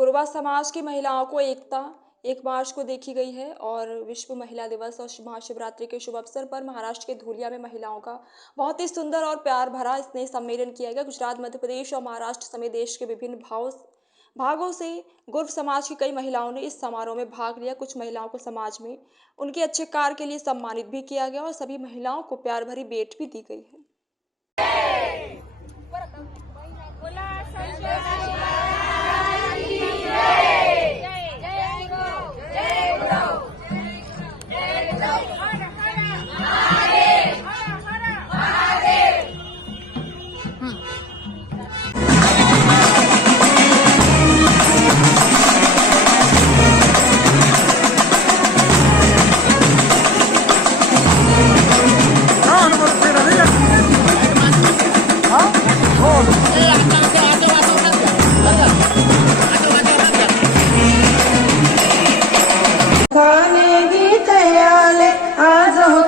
कोरवा समाज की महिलाओं को एकता 1 मार्च को देखी गई है और विश्व महिला दिवस और महाशिवरात्रि के शुभ अवसर पर महाराष्ट्र के धुलिया में महिलाओं का बहुत ही सुंदर और प्यार भरा स्नेह सम्मेलन किया गया। गुजरात, मध्य प्रदेश और महाराष्ट्र समेत देश के विभिन्न भागों से गुर्व समाज की कई महिलाओं ने इस समारोह में भाग लिया। कुछ महिलाओं को समाज में उनके अच्छे कार्य के लिए सम्मानित भी किया गया और सभी महिलाओं को प्यार भरी भेंट भी दी गई है।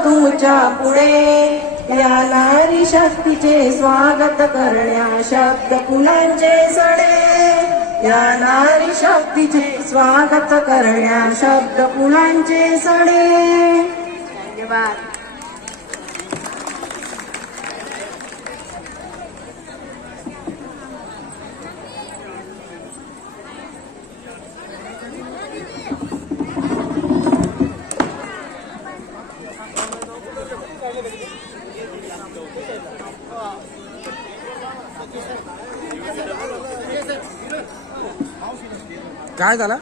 तुमच्या पुढे या नारी शक्तीचे स्वागत करण्या शब्द फुलांचे सडे, या नारी शक्तीचे स्वागत करण्या शब्द फुलांचे सडे। धन्यवाद। काय झाला?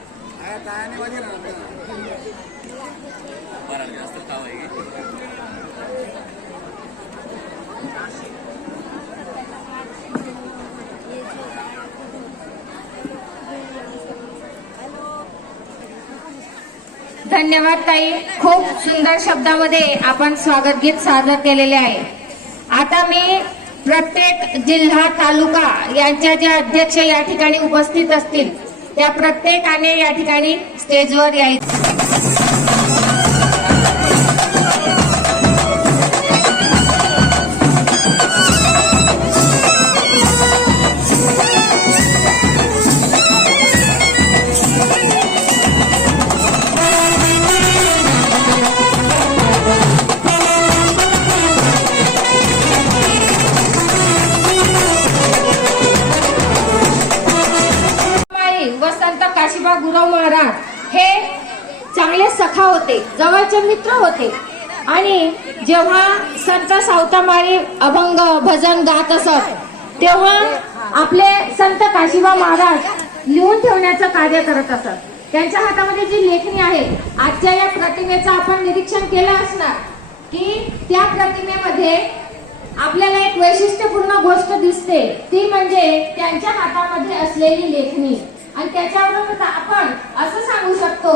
धन्यवाद ताई, खूप सुंदर शब्दामध्ये आपण स्वागत गीत सादर केलेले आहे। आता मी प्रत्येक जिल्हा तालुका यांच्या जे अध्यक्ष या ठिकाणी उपस्थित असतील त्या प्रत्येकाने या ठिकाणी स्टेजवर यायचं। संत काशीबा गुरव महाराज हे चांगले सखा होते, जवळचे मित्र होते आणि जेव्हा संत सावतामाळी अभंग भजन गात असत तेव्हा आपले संत काशीबा महाराज लिहून ठेवण्याचं कार्य करत असत। त्यांच्या हातामध्ये जी लेखणी आहे, आजच्या या प्रतिमेचं आपण निरीक्षण केलं असणार की त्या प्रतिमेमध्ये आपल्याला एक वैशिष्ट्यपूर्ण गोष्ट दिसते, ती म्हणजे त्यांच्या हातामध्ये असलेली लेखणी। आणि त्याच्यावरून आपण असं सांगू शकतो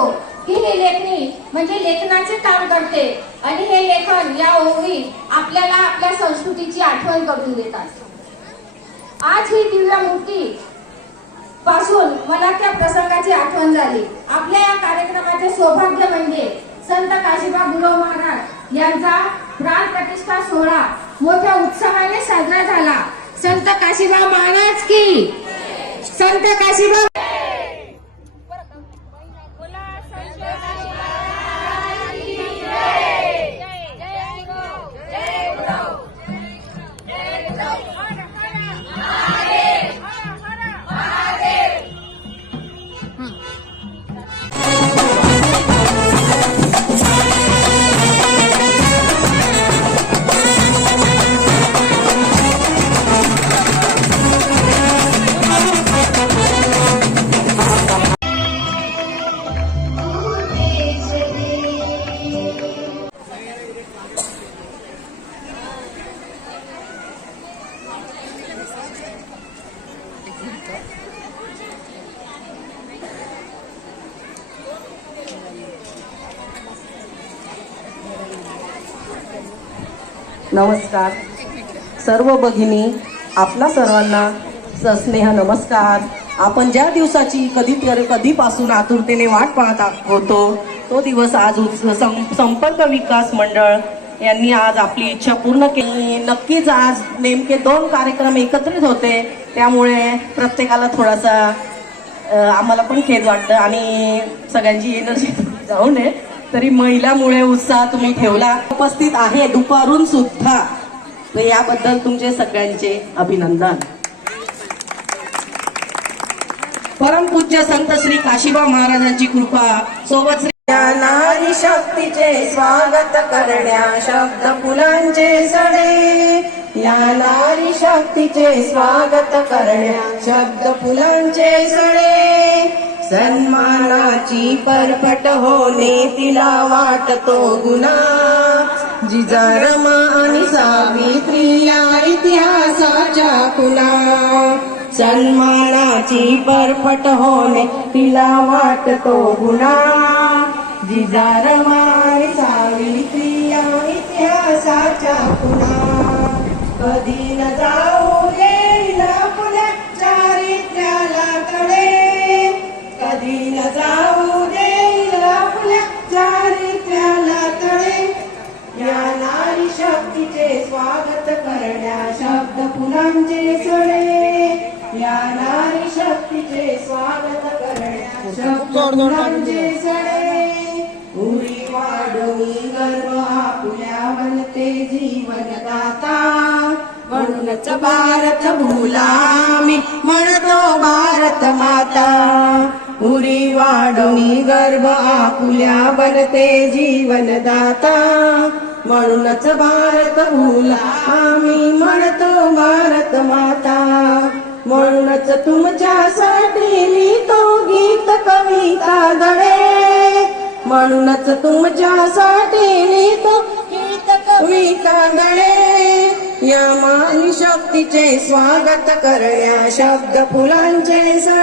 की हे लेखणी म्हणजे लेखनाचे काम करते आणि हे लेखन या ओळी आपल्याला आपल्या संस्कृतीची आठवण करून देतात। आज ही दिव्य मूर्ती पासून मला त्या प्रसंगाची आठवण झाली। आपल्या या कार्यक्रमाचे सौभाग्य म्हणजे संत काशीबा गुरव महाराज यांचा प्राण प्रतिष्ठा सोहळा मोठ्या उत्साहाने साजरा झाला। संत काशीबा महाराज की, संत काशीबा नमस्कार सर्व भगिनी, आपला सर्वांना सस्नेह नमस्कार। आपण ज्या दिवसाची कधीपासून आतुरतेने वाट पाहत होतो तो दिवस आज संपर्क विकास मंडळ यांनी आज आपली इच्छा पूर्ण केली। नक्कीच आज नेमके 2 कार्यक्रम एकत्रित होते, त्यामुळे प्रत्येकाला थोडासा आम्हाला पण खेद वाटतं आणि सगळ्यांची एनर्जी जाऊ नये तरी महिलामुळे उत्साह तुम्ही ठेवला, उपस्थित आहे दुपारून सुद्धा, तर याबद्दल तुमचे सगळ्यांचे अभिनंदन. परमपूज्य संत श्री काशीबा महाराजांची कृपा सोबत श्री नारी शक्तीचे स्वागत करण्या शब्द फुलांचे सडे, या नारी शक्तीचे स्वागत करण्या शब्द फुलांचे सडे, सन्मानाची परफट होणे तिला वाटतो गुन्हा, जिजारमा आणि सावित्री या इतिहासाच्या खुणा, सन्मानाची परफट होणे तिला वाटतो गुन्हा, जिजारमा आणि सावित्री या इतिहासाच्या खुणा, कधी न जाऊ देईल आपल्या चारित्र्याला तडे, कधी न जाऊ देईल आपल्या चारित्र्याला तडे, या नारी शक्तीचे स्वागत करण्या शब्द फुलांचे सडे, या नारी शक्तीचे स्वागत करण्या शब्द फुलांचे सडे, उरी वाढवणी गर्व आपुल्या बनते जीवनदाता, म्हणूनच भारत भूला मी म्हणतो भारत माता, उरी वाढवणी गर्भ आपुल्या बनते जीवनदाता, म्हणूनच भारत भूला आम्ही म्हणतो भारत माता, म्हणूनच तुमच्यासाठी लिहितो गीत कविता गडे, म्हणूनच तुमच्यासाठी लिहितो गीत कविता गडे, या मानी शक्तीचे स्वागत करण्या शब्द फुलांचे